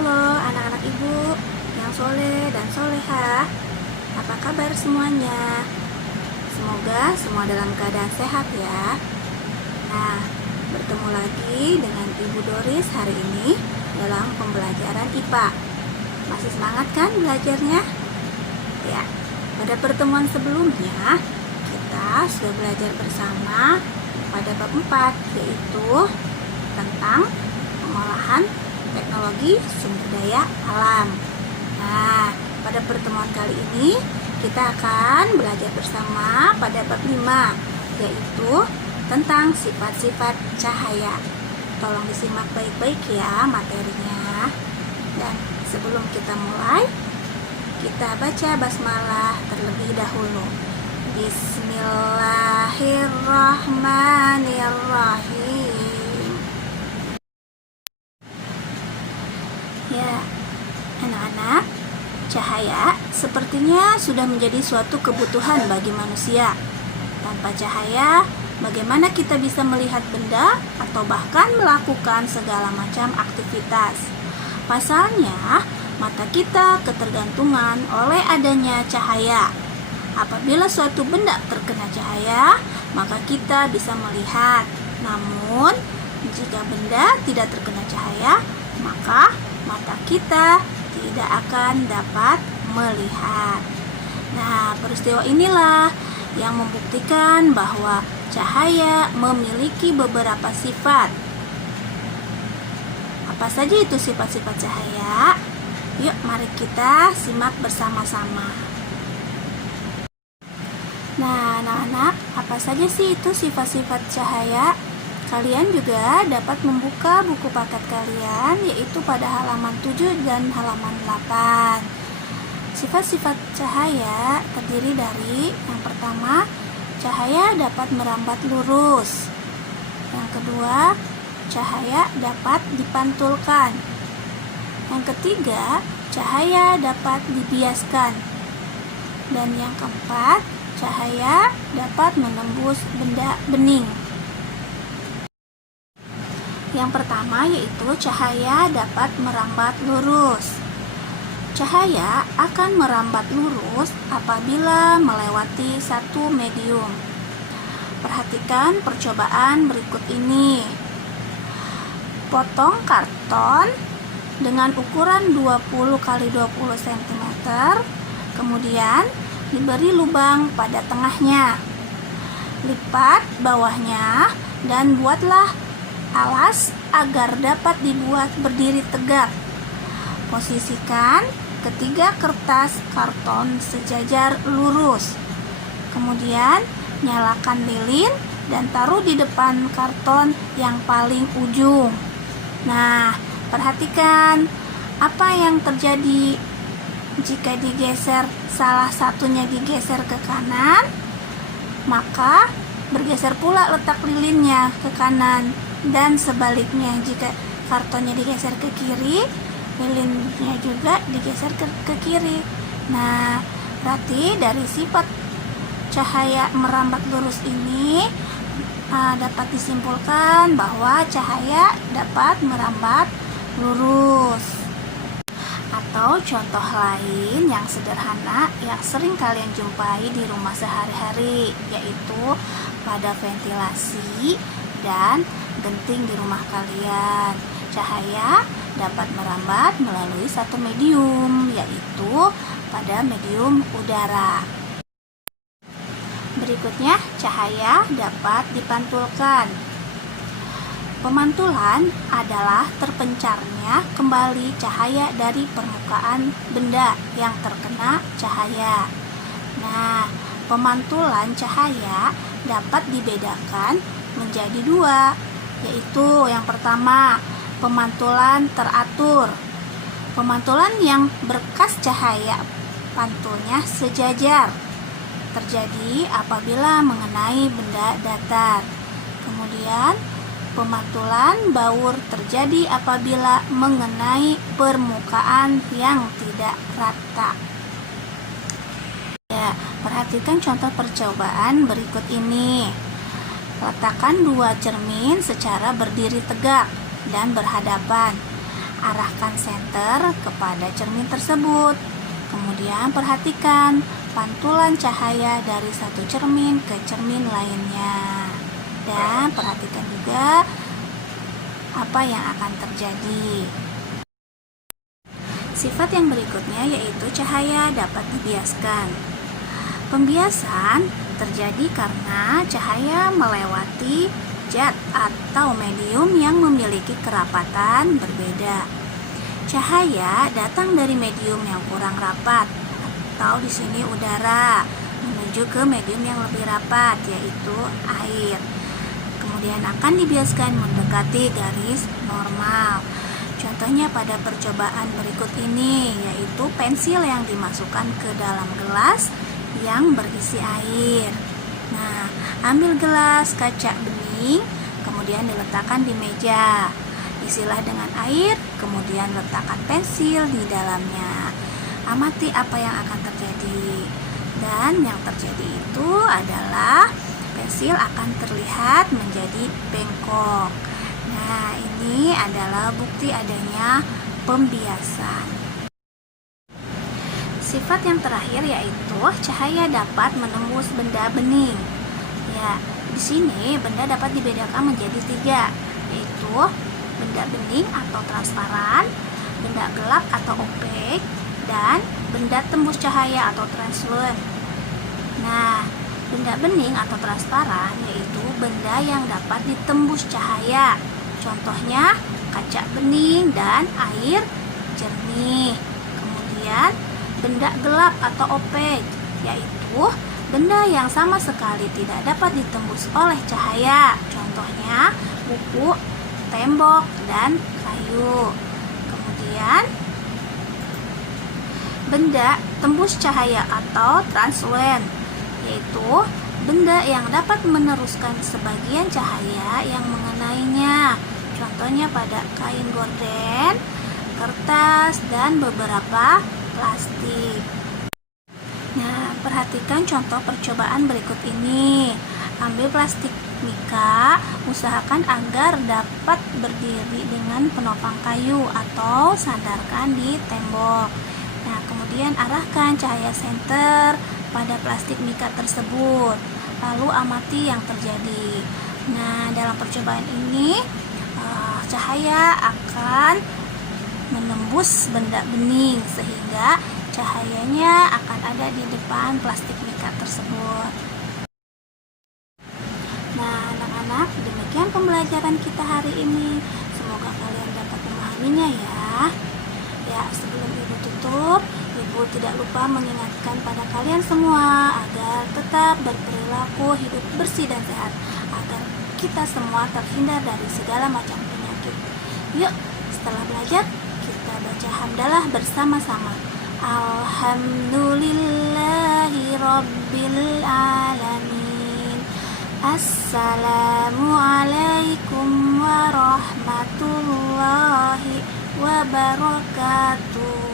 Halo anak-anak ibu yang soleh dan solehah. Apa kabar semuanya? Semoga semua dalam keadaan sehat ya. Nah, bertemu lagi dengan Ibu Doris hari ini dalam pembelajaran IPA. Masih semangat kan belajarnya? Ya, pada pertemuan sebelumnya kita sudah belajar bersama pada bab 4, yaitu tentang pengolahan teknologi sumber daya alam. Nah, pada pertemuan kali ini kita akan belajar bersama pada bab 5, yaitu tentang sifat-sifat cahaya. Tolong disimak baik-baik ya materinya. Dan sebelum kita mulai, kita baca basmalah terlebih dahulu. Bismillahirrahmanirrahim. Ya, anak-anak, cahaya sepertinya sudah menjadi suatu kebutuhan bagi manusia. Tanpa cahaya, bagaimana kita bisa melihat benda atau bahkan melakukan segala macam aktivitas? Pasalnya, mata kita ketergantungan oleh adanya cahaya. Apabila suatu benda terkena cahaya, maka kita bisa melihat. Namun, jika benda tidak terkena cahaya, maka mata kita tidak akan dapat melihat. Nah, peristiwa inilah yang membuktikan bahwa cahaya memiliki beberapa sifat. Apa saja itu sifat-sifat cahaya? Yuk, mari kita simak bersama-sama. Nah, anak-anak, apa saja sih itu sifat-sifat cahaya? Kalian juga dapat membuka buku paket kalian, yaitu pada halaman 7 dan halaman 8. Sifat-sifat cahaya terdiri dari yang pertama, cahaya dapat merambat lurus. Yang kedua, cahaya dapat dipantulkan. Yang ketiga, cahaya dapat dibiaskan. Dan yang keempat, cahaya dapat menembus benda bening. Yang pertama yaitu cahaya dapat merambat lurus. Cahaya akan merambat lurus apabila melewati satu medium. Perhatikan percobaan berikut ini. Potong karton dengan ukuran 20 x 20 cm, kemudian diberi lubang pada tengahnya. Lipat bawahnya dan buatlah alas agar dapat dibuat berdiri tegak. Posisikan ketiga kertas karton sejajar lurus. Kemudian nyalakan lilin dan taruh di depan karton yang paling ujung. Nah, perhatikan apa yang terjadi jika digeser, salah satunya digeser ke kanan, maka bergeser pula letak lilinnya ke kanan. Dan sebaliknya, jika kartonnya digeser ke kiri, lilinnya juga digeser ke kiri. Nah, berarti dari sifat cahaya merambat lurus ini dapat disimpulkan bahwa cahaya dapat merambat lurus. Atau contoh lain yang sederhana yang sering kalian jumpai di rumah sehari-hari, yaitu pada ventilasi dan genting di rumah kalian. Cahaya dapat merambat melalui satu medium, yaitu pada medium udara. Berikutnya, cahaya dapat dipantulkan. Pemantulan adalah terpencarnya kembali cahaya dari permukaan benda yang terkena cahaya. Nah, pemantulan cahaya dapat dibedakan menjadi dua, yaitu yang pertama, pemantulan teratur. Pemantulan yang berkas cahaya pantulnya sejajar terjadi apabila mengenai benda datar. Kemudian, pemantulan baur terjadi apabila mengenai permukaan yang tidak rata. Ya, perhatikan contoh percobaan berikut ini. Letakkan dua cermin secara berdiri tegak dan berhadapan. Arahkan senter kepada cermin tersebut. Kemudian perhatikan pantulan cahaya dari satu cermin ke cermin lainnya. Dan perhatikan juga apa yang akan terjadi. Sifat yang berikutnya yaitu cahaya dapat dibiaskan. Pembiasan terjadi karena cahaya melewati zat atau medium yang memiliki kerapatan berbeda. Cahaya datang dari medium yang kurang rapat atau di sini udara menuju ke medium yang lebih rapat yaitu air. Kemudian akan dibiaskan mendekati garis normal. Contohnya pada percobaan berikut ini, yaitu pensil yang dimasukkan ke dalam gelas yang berisi air. Nah, ambil gelas kaca bening, kemudian diletakkan di meja. Isilah dengan air, kemudian letakkan pensil di dalamnya. Amati apa yang akan terjadi. Dan yang terjadi itu adalah pensil akan terlihat menjadi bengkok. Nah, ini adalah bukti adanya pembiasan. Sifat yang terakhir yaitu cahaya dapat menembus benda bening. Ya, di sini benda dapat dibedakan menjadi 3, yaitu benda bening atau transparan, benda gelap atau opaque, dan benda tembus cahaya atau translucent. Nah, benda bening atau transparan yaitu benda yang dapat ditembus cahaya. Contohnya kaca bening dan air jernih. Kemudian benda gelap atau opaque yaitu benda yang sama sekali tidak dapat ditembus oleh cahaya. Contohnya buku, tembok, dan kayu. Kemudian benda tembus cahaya atau translucent yaitu benda yang dapat meneruskan sebagian cahaya yang mengenainya. Contohnya pada kain gorden, kertas, dan beberapa plastik. Nah, perhatikan contoh percobaan berikut ini. Ambil plastik mika, usahakan agar dapat berdiri dengan penopang kayu atau sandarkan di tembok. Nah, kemudian arahkan cahaya senter pada plastik mika tersebut. Lalu amati yang terjadi. Nah, dalam percobaan ini cahaya akan menembus benda bening sehingga cahayanya akan ada di depan plastik mika tersebut. Nah, anak-anak, demikian pembelajaran kita hari ini. Semoga kalian dapat memahaminya ya. Ya, sebelum Ibu tutup, Ibu tidak lupa mengingatkan pada kalian semua agar tetap berperilaku hidup bersih dan sehat, agar kita semua terhindar dari segala macam penyakit. Yuk, setelah belajar, kita baca hamdalah bersama-sama. Alhamdulillahi Rabbil Alamin. Assalamualaikum warahmatullahi wabarakatuh.